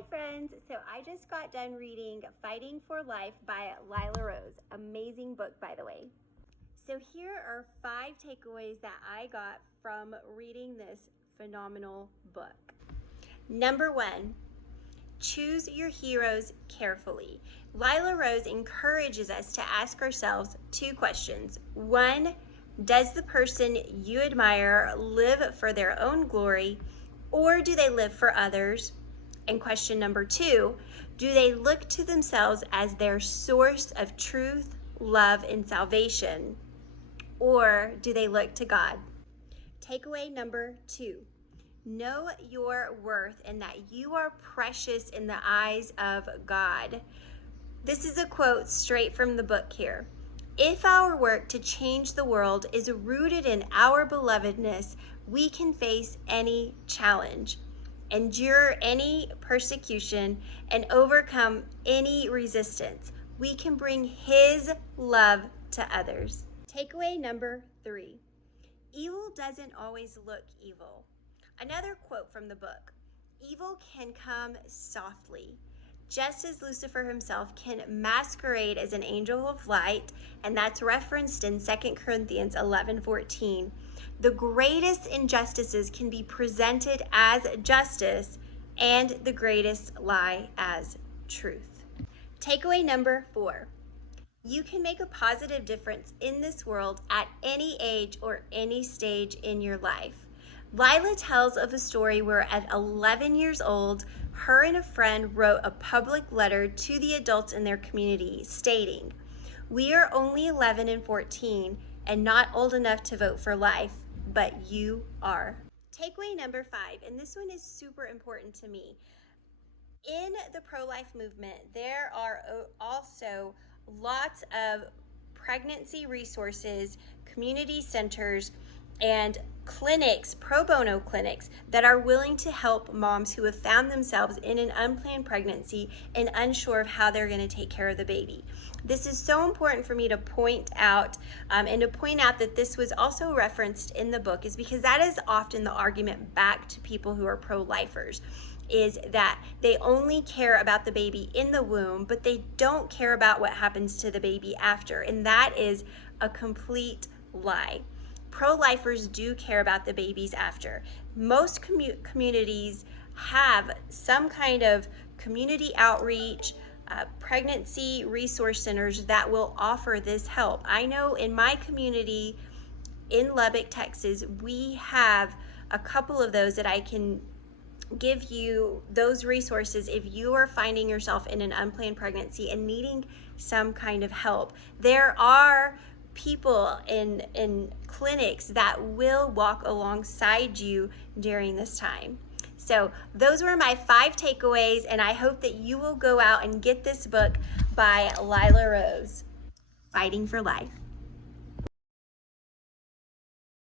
Hi friends, so I just got done reading Fighting for Life by Lila Rose. Amazing book, by the way. So here are 5 takeaways that I got from reading this phenomenal book. Number 1, choose your heroes carefully. Lila Rose encourages us to ask ourselves 2 questions. 1, does the person you admire live for their own glory, or do they live for others? And question number 2, do they look to themselves as their source of truth, love, and salvation? Or do they look to God? Takeaway number 2, know your worth and that you are precious in the eyes of God. This is a quote straight from the book here. If our work to change the world is rooted in our belovedness, we can face any challenge, endure any persecution, and overcome any resistance. We can bring His love to others. Takeaway number 3, evil doesn't always look evil. Another quote from the book, evil can come softly. Just as Lucifer himself can masquerade as an angel of light, and that's referenced in 2 Corinthians 11:14, the greatest injustices can be presented as justice and the greatest lie as truth. Takeaway number 4, you can make a positive difference in this world at any age or any stage in your life. Lila tells of a story where at 11 years old, her and a friend wrote a public letter to the adults in their community stating, "We are only 11 and 14 and not old enough to vote for life, but you are." Takeaway number 5, and this one is super important to me. In the pro-life movement, there are also lots of pregnancy resources, community centers, and clinics, pro bono clinics, that are willing to help moms who have found themselves in an unplanned pregnancy and unsure of how they're going to take care of the baby. This is so important for me to point out, and to point out that this was also referenced in the book, is because that is often the argument back to people who are pro-lifers, is that they only care about the baby in the womb, but they don't care about what happens to the baby after. And that is a complete lie. Pro-lifers do care about the babies after. Most communities have some kind of community outreach, pregnancy resource centers that will offer this help. I know in my community in Lubbock, Texas, we have a couple of those that I can give you those resources if you are finding yourself in an unplanned pregnancy and needing some kind of help. There are people in clinics that will walk alongside you during this time. So those were my 5 takeaways, and I hope that you will go out and get this book by Lila Rose, Fighting for Life.